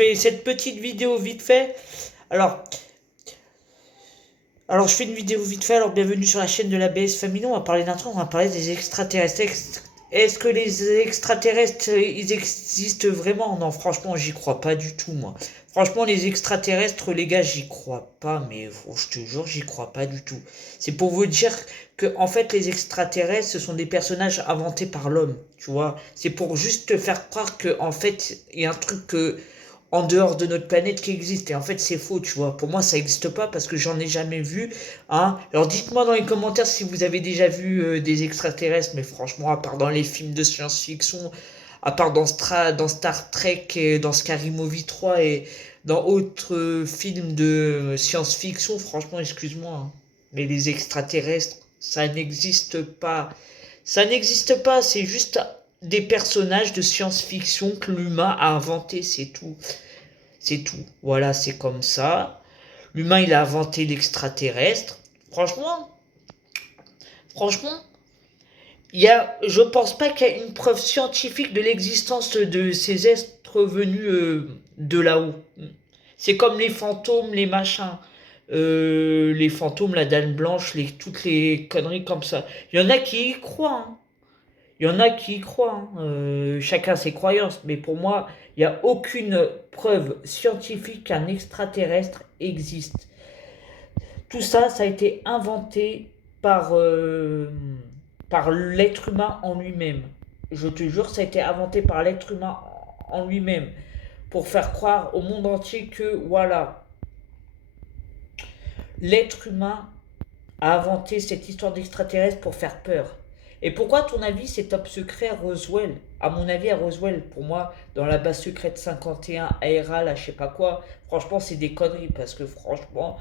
Et cette petite vidéo vite fait. Alors, je fais une vidéo vite fait. Alors, bienvenue sur la chaîne de la BS Family. On va parler d'un truc, on va parler des extraterrestres. Est-ce que les extraterrestres, ils existent vraiment? Non, franchement, j'y crois pas du tout, moi. Franchement, les extraterrestres, les gars, j'y crois pas, mais je te jure, j'y crois pas du tout. C'est pour vous dire que, en fait, les extraterrestres, ce sont des personnages inventés par l'homme, tu vois. C'est pour juste te faire croire que, en fait, il y a un truc que en dehors de notre planète qui existe. Et en fait, c'est faux, tu vois. Pour moi, ça n'existe pas parce que j'en ai jamais vu. Hein. Alors, dites-moi dans les commentaires si vous avez déjà vu des extraterrestres. Mais franchement, à part dans les films de science-fiction, à part dans Star Trek et dans Scary Movie 3 et dans autres films de science-fiction, franchement, excuse-moi. Hein. Mais les extraterrestres, ça n'existe pas. Ça n'existe pas, c'est juste des personnages de science-fiction que l'humain a inventé, c'est tout. C'est tout. Voilà, c'est comme ça. L'humain, il a inventé l'extraterrestre. Franchement, franchement, je pense pas qu'il y a une preuve scientifique de l'existence de ces êtres venus de là-haut. C'est comme les fantômes, les machins. Les fantômes, la dame blanche, toutes les conneries comme ça. Il y en a qui y croient. Hein. Il y en a qui y croient, hein. Chacun ses croyances, mais pour moi, il n'y a aucune preuve scientifique qu'un extraterrestre existe. Tout ça, ça a été inventé par l'être humain en lui-même. Je te jure, ça a été inventé par l'être humain en lui-même pour faire croire au monde entier que, voilà, l'être humain a inventé cette histoire d'extraterrestre pour faire peur. Et pourquoi, à ton avis, c'est top secret à Roswell? À mon avis, à Roswell, pour moi, dans la base secrète 51, ARA, là, je sais pas quoi, franchement, c'est des conneries, parce que franchement,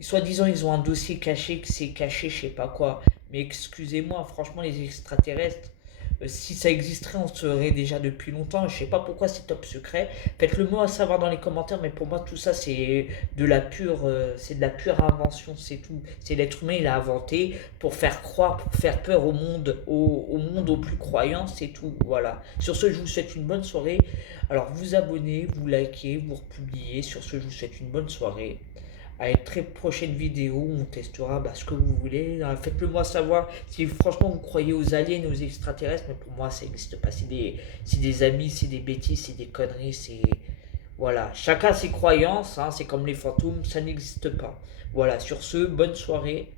soi-disant, ils ont un dossier caché, que c'est caché, je sais pas quoi. Mais excusez-moi, franchement, les extraterrestres, si ça existerait, on serait déjà depuis longtemps. Je sais pas pourquoi c'est top secret. Faites-le moi à savoir dans les commentaires, mais pour moi, tout ça, c'est de la pure invention, c'est tout. C'est l'être humain, il a inventé pour faire croire, pour faire peur au monde, au monde aux plus croyants, c'est tout. Voilà. Sur ce, je vous souhaite une bonne soirée. Alors, vous abonnez, vous likez, vous republiez. Sur ce, je vous souhaite une bonne soirée à une très prochaine vidéo où on testera ce que vous voulez. Faites-le moi savoir si franchement vous croyez aux aliens, aux extraterrestres, mais pour moi ça n'existe pas. C'est des amis, c'est des bêtises, c'est des conneries, c'est... Voilà, chacun ses croyances, hein, c'est comme les fantômes, ça n'existe pas. Voilà, sur ce, bonne soirée.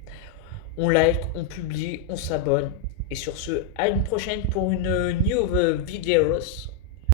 On like, on publie, on s'abonne. Et sur ce, à une prochaine pour une new videos.